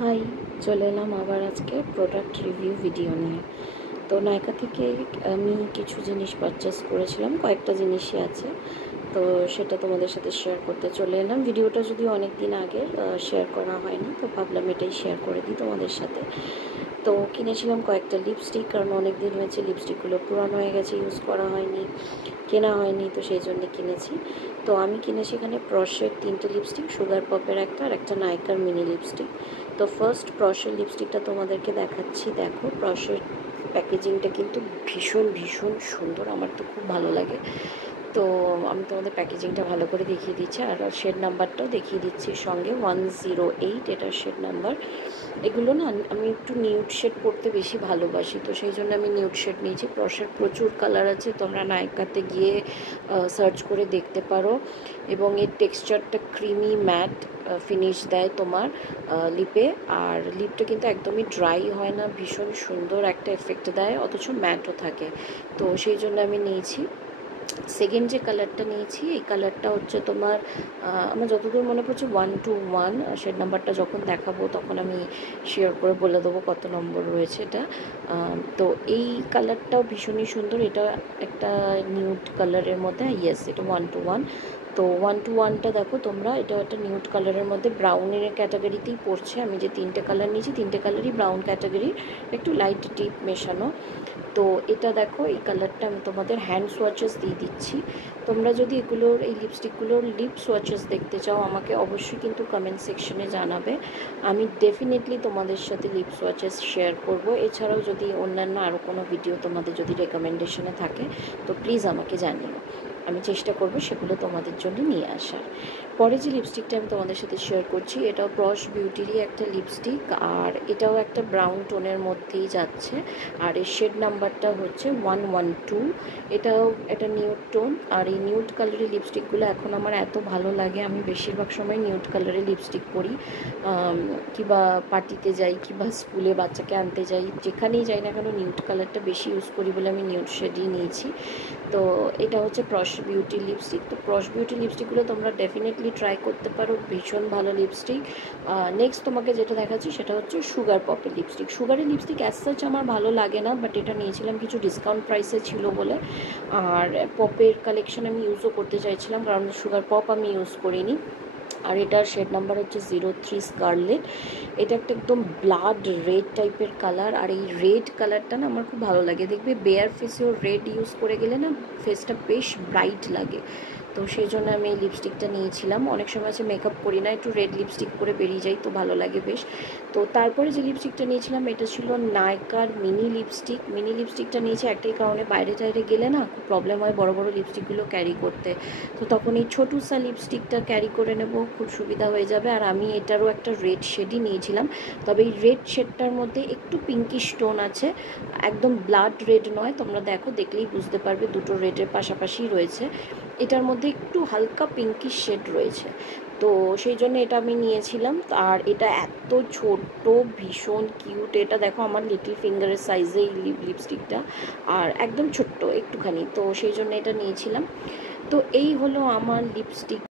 High, চলে এলাম আবার আজকে প্রোডাক্ট রিভিউ ভিডিও নিয়ে। তো নাইকা থেকে আমি কিছু জিনিস পারচেস করেছিলাম, কয়েকটা জিনিসই আছে। তো সেটা তোমাদের সাথে শেয়ার করতে চলে এলাম। ভিডিওটা যদিও অনেক দিন আগে শেয়ার করা হয়নি, তো ভাবলাম এটাই শেয়ার করে দিই তোমাদের সাথে। তো কিনেছিলাম কয়েকটা লিপস্টিক, কারণ অনেক দিন হয়েছে লিপস্টিকগুলো পুরানো হয়ে গেছে, ইউজ করা হয়নি, কেনা হয়নি, তো সেই জন্যে কিনেছি। তো আমি কিনেছি এখানে প্রশের 3টে লিপস্টিক, সুগার পপের একটা আর একটা নাইকার মিনি লিপস্টিক। তো ফার্স্ট প্রশের লিপস্টিকটা তোমাদেরকে দেখাচ্ছি। দেখো, প্রশের প্যাকেজিংটা কিন্তু ভীষণ ভীষণ সুন্দর, আমার তো খুব ভালো লাগে। তো আমি তোমাদের প্যাকেজিংটা ভালো করে দেখিয়ে দিচ্ছি, আর শেড নাম্বারটাও দেখিয়ে দিচ্ছি সঙ্গে, 108 এটার শেড নাম্বার। এগুলো না আমি একটু নিউড শেড পরতে বেশি ভালোবাসি, তো সেই জন্য আমি নিউড শেড নিয়েছি। প্রশের প্রচুর কালার আছে, তোমরা নাইকাতে গিয়ে সার্চ করে দেখতে পারো। এবং এর টেক্সচারটা ক্রিমি ম্যাট ফিনিশ দেয় তোমার লিপে, আর লিপটা কিন্তু একদমই ড্রাই হয় না, ভীষণ সুন্দর একটা এফেক্ট দেয়, অথচ ম্যাটও থাকে। তো সেই জন্য আমি নিয়েছি। সেকেন্ড যে কালারটা নিয়েছি, এই কালারটা হচ্ছে তোমার আমার যতদূর মনে পড়ছে 121। শেড নাম্বারটা যখন দেখাবো তখন আমি শেয়ার করে বলে দেবো কত নম্বর রয়েছে এটা। তো এই কালারটাও ভীষণই সুন্দর, এটা একটা নিউড কালারের মধ্যে, ইয়েস এটা 121। তো 121টা দেখো তোমরা, এটা একটা নিউড কালারের মধ্যে ব্রাউনের ক্যাটাগরিতেই পড়ছে। আমি যে 3টে কালার নিয়েছি, 3টে কালারই ব্রাউন ক্যাটাগরি, একটু লাইট ডিপ মেশানো। তো এটা দেখো, এই কালারটা আমি তোমাদের হ্যান্ড সোয়াচেস দিয়ে দিচ্ছি। তোমরা যদি এগুলোর, এই লিপস্টিকগুলোর লিপ সোয়াচেস দেখতে চাও, আমাকে অবশ্যই কিন্তু কমেন্ট সেকশনে জানাবে। আমি ডেফিনেটলি তোমাদের সাথে লিপ সোয়াচেস শেয়ার করব। এছাড়াও যদি অন্যান্য আরও কোনো ভিডিও তোমাদের যদি রেকমেন্ডেশনে থাকে, তো প্লিজ আমাকে জানিও, আমি চেষ্টা করব সেগুলো তোমাদের জন্য নিয়ে আসার। পরে যে লিপস্টিকটা আমি তোমাদের সাথে শেয়ার করছি, এটাও প্রশ বিউটিরই একটা লিপস্টিক, আর এটাও একটা ব্রাউন টোনের মধ্যেই যাচ্ছে। আর এর শেড নাম্বারটা হচ্ছে 112। এটাও একটা নিউড টোন, আর এই নিউড কালারের লিপস্টিকগুলো এখন আমার এত ভালো লাগে। আমি বেশিরভাগ সময় নিউড কালারের লিপস্টিক পরি, কিংবা পার্টিতে যাই, কিংবা স্কুলে বাচ্চাকে আনতে যাই, যেখানেই যাই না কেন নিউড কালারটা বেশি ইউজ করি বলে আমি নিউড শেডই নিয়েছি। তো এটা হচ্ছে প্রশ বিউটি লিপস্টিক। তো প্রশ বিউটি লিপস্টিকগুলো তোমরা ডেফিনেটলি ট্রাই করতে পারো, ভীষণ ভালো লিপস্টিক। নেক্সট তোমাকে যেটা দেখাচ্ছি সেটা হচ্ছে সুগার পপের লিপস্টিক। সুগারের লিপস্টিক অ্যাজ সাচ আমার ভালো লাগে না, বাট এটা নিয়েছিলাম কিছু ডিসকাউন্ট প্রাইসে ছিল বলে। আর পপের কালেকশন আমি ইউজও করতে চাইছিলাম, কারণ সুগার পপ আমি ইউজ করিনি। আর এটার শেড নাম্বার হচ্ছে 03 স্কারলেট। এটা একটা একদম ব্লাড রেড টাইপের কালার, আর এই রেড কালারটা না আমার খুব ভালো লাগে। দেখবে বেয়ার ফেসেও রেড ইউজ করে গেলে না ফেসটা বেশ ব্রাইট লাগে। তো সেই জন্য আমি এই লিপস্টিকটা নিয়েছিলাম। অনেক সময় আছে মেকআপ করি না, একটু রেড লিপস্টিক করে বেরিয়ে যাই, তো ভালো লাগে বেশ। তো তারপরে যে লিপস্টিকটা নিয়েছিলাম, এটা ছিল নাইকার মিনি লিপস্টিক। মিনি লিপস্টিকটা নিয়েছি একটাই কারণে, বাইরে টাইরে গেলে না খুব প্রবলেম হয় বড় বড় লিপস্টিকগুলো ক্যারি করতে। তো তখন এই ছোটুসা লিপস্টিকটা ক্যারি করে নেব, খুব সুবিধা হয়ে যাবে। আর আমি এটারও একটা রেড শেডই নিয়েছিলাম, তবে এই রেড শেডটার মধ্যে একটু পিঙ্কিশ টোন আছে, একদম ব্লাড রেড নয়। তোমরা দেখো, দেখলেই বুঝতে পারবে দুটো রেডের পাশাপাশি রয়েছে। এটার মধ্যে একটু হালকা পিঙ্কিশ শেড রয়েছে, তো সেই জন্য এটা আমি নিয়েছিলাম। আর এটা এত ছোট, ভীষণ কিউট। এটা দেখো আমার লিটল ফিঙ্গারের সাইজে এই লিপস্টিকটা, আর একদম ছোট্ট একটুখানি, তো সেই জন্য এটা নিয়েছিলাম। তো এই হলো আমার লিপস্টিক